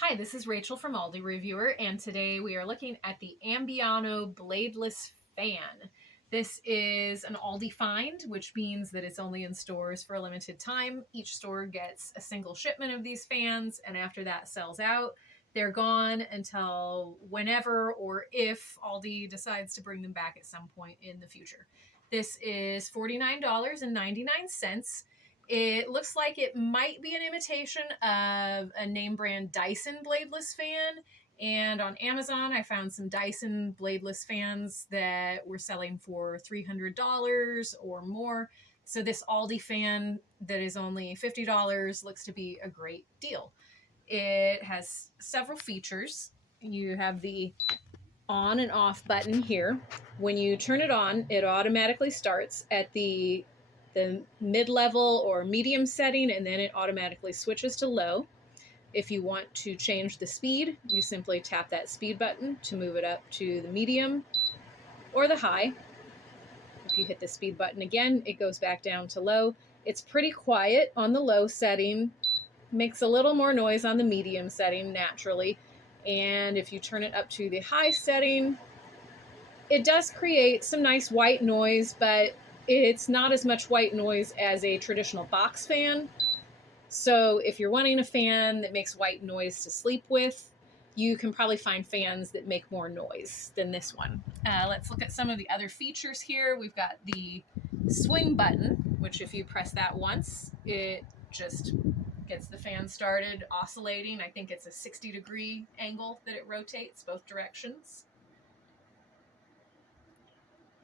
Hi, this is Rachel from Aldi Reviewer, and today we are looking at the Ambiano Bladeless Fan. This is an Aldi find, which means that it's only in stores for a limited time. Each store gets a single shipment of these fans, and after that sells out, they're gone until whenever or if Aldi decides to bring them back at some point in the future. This is $49.99. It looks like it might be an imitation of a name brand Dyson Bladeless Fan. And on Amazon, I found some Dyson Bladeless fans that were selling for $300 or more. So this Aldi fan that is only $50 looks to be a great deal. It has several features. You have the on and off button here. When you turn it on, it automatically starts at the mid-level or medium setting, and then it automatically switches to low. If you want to change the speed, you simply tap that speed button to move it up to the medium or the high. If you hit the speed button again, it goes back down to low. It's pretty quiet on the low setting, makes a little more noise on the medium setting naturally. And if you turn it up to the high setting, it does create some nice white noise, but it's not as much white noise as a traditional box fan. So if you're wanting a fan that makes white noise to sleep with, you can probably find fans that make more noise than this one. Let's look at some of the other features here. We've got the swing button, which if you press that once, it just gets the fan started oscillating. I think it's a 60-degree angle that it rotates both directions.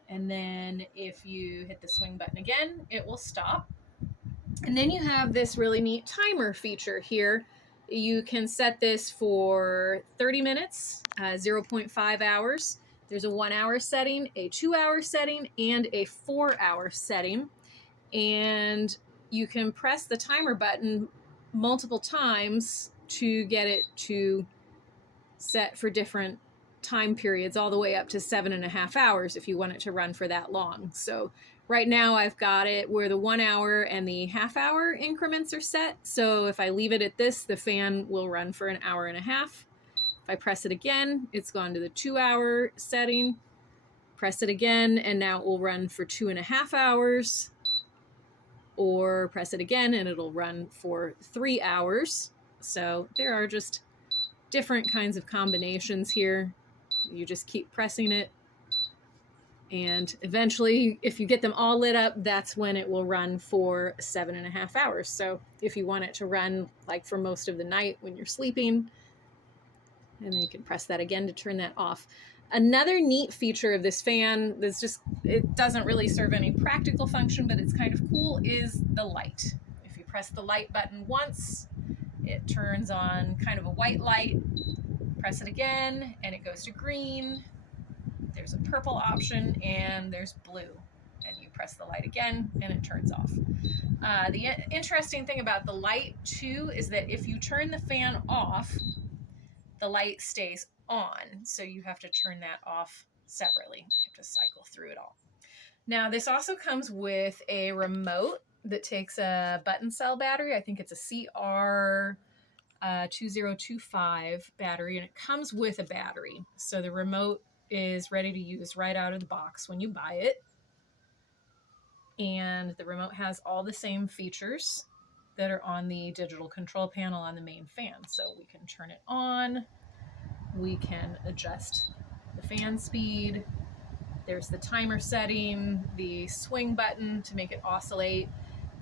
And then if you hit the swing button again, it will stop. And then you have this really neat timer feature here. You can set this for 30 minutes, 0.5 hours. There's a 1-hour setting, a 2-hour setting, and a 4-hour setting. And you can press the timer button multiple times to get it to set for different time periods, all the way up to 7.5 hours if you want it to run for that long. So right now I've got it where the 1 hour and the half-hour increments are set. So if I leave it at this, the fan will run for 1.5 hours. If I press it again, it's gone to the 2-hour setting. Press it again, and now it will run for 2.5 hours. Or press it again, and it'll run for 3 hours. So there are just different kinds of combinations here. You just keep pressing it, and eventually, if you get them all lit up, that's when it will run for 7.5 hours. So if you want it to run like for most of the night when you're sleeping, and then you can press that again to turn that off. Another neat feature of this fan that's just, it doesn't really serve any practical function, but it's kind of cool, is the light. If you press the light button once, it turns on kind of a white light. Press it again, and it goes to green. There's a purple option, and there's blue. And you press the light again, and it turns off. The interesting thing about the light, too, is that if you turn the fan off, the light stays on. So you have to turn that off separately. You have to cycle through it all. Now, this also comes with a remote that takes a button cell battery. I think it's a CR 2025 battery, and it comes with a battery. So the remote is ready to use right out of the box when you buy it. And the remote has all the same features that are on the digital control panel on the main fan. So we can turn it on, we can adjust the fan speed, there's the timer setting, the swing button to make it oscillate,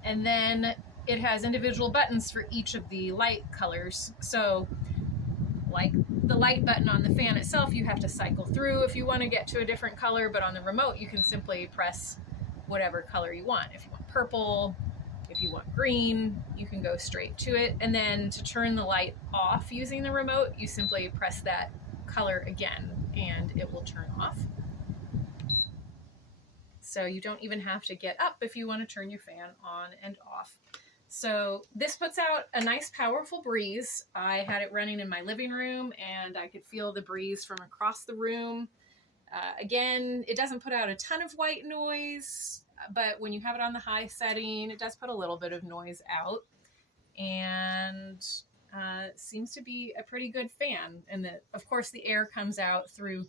and then it has individual buttons for each of the light colors. So like the light button on the fan itself, you have to cycle through if you want to get to a different color, but on the remote you can simply press whatever color you want. If you want purple, if you want green, you can go straight to it. And then to turn the light off using the remote, you simply press that color again and it will turn off. So you don't even have to get up if you want to turn your fan on and off. So this puts out a nice powerful breeze. I had it running in my living room, and I could feel the breeze from across the room. Again, it doesn't put out a ton of white noise, but when you have it on the high setting, it does put a little bit of noise out. And seems to be a pretty good fan. And of course, the air comes out through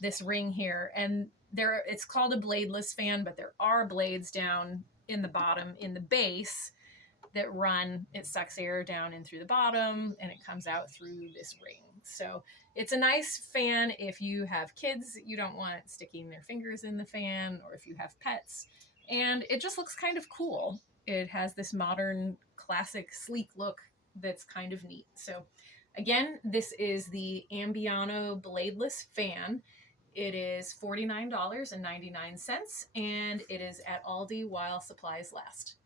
this ring here, and it's called a bladeless fan, but there are blades down in the bottom in the base that run. It sucks air down in through the bottom, and it comes out through this ring. So it's a nice fan if you have kids you don't want sticking their fingers in the fan, or if you have pets. And it just looks kind of cool. It has this modern, classic, sleek look that's kind of neat. So again, this is the Ambiano Bladeless Fan. It is $49.99, and it is at Aldi while supplies last.